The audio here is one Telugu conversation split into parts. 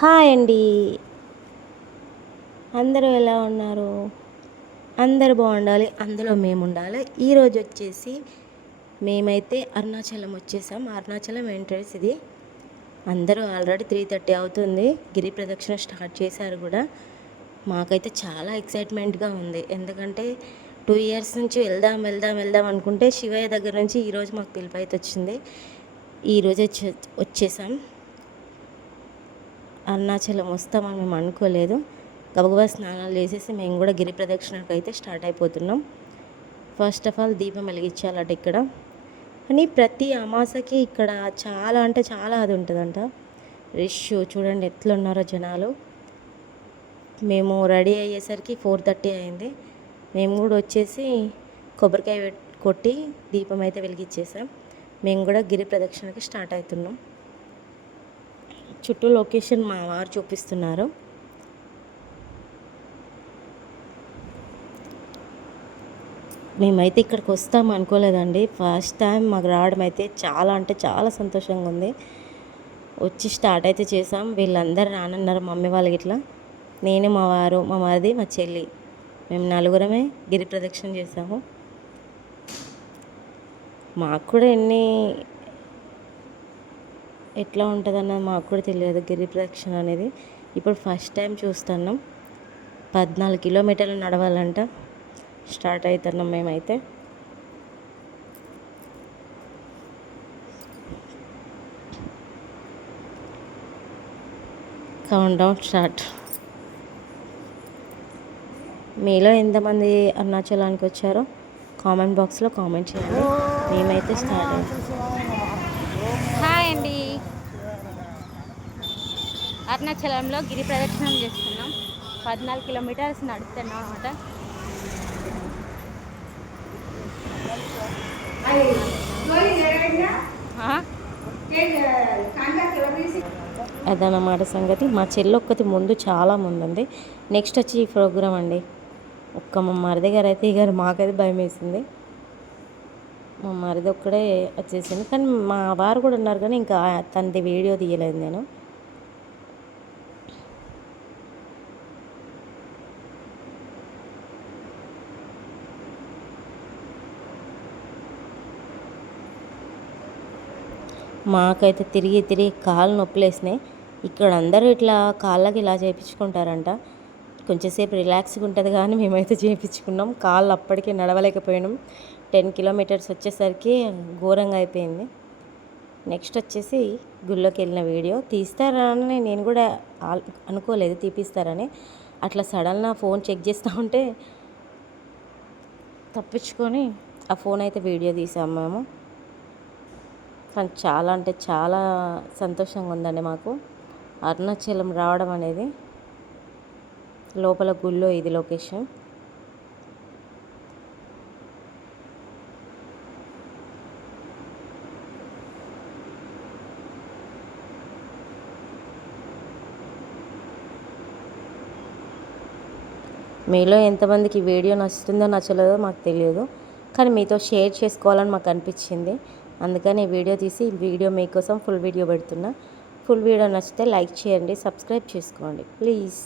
హాయ్ అండి. అందరూ ఎలా ఉన్నారు? అందరు బాగుండాలి అందులో మేము ఉండాలి ఈరోజు వచ్చేసి మేమైతే అరుణాచలం వచ్చేసాం. అరుణాచలం ఎంట్రన్స్ ఇది. అందరూ ఆల్రెడీ త్రీ థర్టీ అవుతుంది. గిరి ప్రదక్షిణ స్టార్ట్ చేశారు కూడా. మాకైతే చాలా ఎక్సైట్మెంట్గా ఉంది. ఎందుకంటే టూ ఇయర్స్ నుంచి వెళ్దాం వెళ్దాం వెళ్దాం అనుకుంటే శివయ్య దగ్గర నుంచి ఈరోజు మాకు పిలుపు అయితే వచ్చింది. ఈరోజు వచ్చే వచ్చేసాం. అరుణాచలం వస్తామని మేము అనుకోలేదు. గబగబా స్నానాలు చేసేసి మేము కూడా గిరి ప్రదక్షిణకు అయితే స్టార్ట్ అయిపోతున్నాం. ఫస్ట్ ఆఫ్ ఆల్ దీపం వెలిగించాలట ఇక్కడ. కానీ ప్రతి అమాసకి ఇక్కడ చాలా అంటే చాలా అది ఉంటుందంట. రిష్ చూడండి ఎట్లున్నారో జనాలు. మేము రెడీ అయ్యేసరికి ఫోర్ థర్టీ అయింది. మేము కూడా వచ్చేసి కొబ్బరికాయ కొట్టి దీపం అయితే వెలిగించేసాం. మేము కూడా గిరి ప్రదక్షిణకి స్టార్ట్ అవుతున్నాం. చుట్టూ లొకేషన్ మా వారు చూపిస్తున్నారు. మేమైతే ఇక్కడికి వస్తాం అనుకోలేదండి. ఫస్ట్ టైం మాకు రావడం అయితే చాలా అంటే చాలా సంతోషంగా ఉంది. వచ్చి స్టార్ట్ అయితే చేసాం. వీళ్ళందరూ రానన్నారు మమ్మీ వాళ్ళకి ఇట్లా నేను మా వారు మా వారిది మా చెల్లి. మేము నలుగురమే గిరి ప్రదక్షిణ చేసాము. మాకు కూడా ఎన్ని ఎట్లా ఉంటుంది అన్నది మాకు కూడా తెలియదు గిరి ప్రదక్షిణ అనేది. ఇప్పుడు ఫస్ట్ టైం చూస్తున్నాం. పద్నాలుగు కిలోమీటర్లు నడవాలంట. స్టార్ట్ అవుతున్నాం మేమైతే. కౌంట్ డౌన్ స్టార్ట్ మీలో ఎంతమంది అరుణాచలానికి వచ్చారో కామెంట్ బాక్స్లో కామెంట్ చేయండి. మేమైతే స్టార్ట్ అయ్యాం. అరుణాచలంలో గిరి ప్రదక్షిణం చేస్తున్నాం. పద్నాలుగు కిలోమీటర్స్ నడుస్తున్నాం అనమాట అదనమాట సంగతి. మా చెల్లి ఒక్కటి ముందు చాలా ముందు ఉంది నెక్స్ట్ వచ్చి ఈ ప్రోగ్రామ్ అండి. ఒక్క మా మరిది గారు అయితే గారు మాకైతే భయం వేసింది. మా మరిది ఒక్కడే వచ్చేసింది. కానీ మా వారు కూడా ఉన్నారు కానీ ఇంకా తనది వీడియో తీయలేదు నేను. మాకైతే తిరిగి తిరిగి కాళ్ళు నొప్పులేసినాయి. ఇక్కడ అందరూ ఇట్లా కాళ్ళకి ఇలా చేయించుకుంటారంట కొంచెంసేపు రిలాక్స్గా ఉంటుంది కానీ మేమైతే చేయించుకున్నాం కాళ్ళు అప్పటికే నడవలేకపోయినాం. టెన్ కిలోమీటర్స్ వచ్చేసరికి ఘోరంగా అయిపోయింది. నెక్స్ట్ వచ్చేసి గుళ్ళోకి వెళ్ళిన వీడియో. తీస్తారని నేను కూడా అనుకోలేదు తీపిస్తారని. అట్లా సడన్గా ఫోన్ చెక్ చేస్తూ ఉంటే తప్పించుకొని ఆ ఫోన్ అయితే వీడియో తీసాము మేము. కానీ చాలా అంటే చాలా సంతోషంగా ఉందండి మాకు. అరుణాచలం రావడం అనేది లోపల గుళ్ళో ఇది లొకేషన్. మీలో ఎంతమందికి వీడియో నచ్చుతుందో నచ్చలేదో మాకు తెలియదు. కానీ మీతో షేర్ చేసుకోవాలని మాకు అనిపించింది. అందుకని వీడియో తీసి వీడియో మీకోసం ఫుల్ వీడియో పెడుతున్నా. ఫుల్ వీడియో నచ్చితే లైక్ చేయండి సబ్స్క్రైబ్ చేసుకోండి. ప్లీజ్.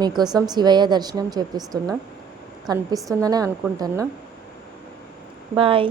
మీకోసం శివయ్య దర్శనం చేపిస్తున్నా. కనిపిస్తుందనే అనుకుంటున్నా. బాయ్.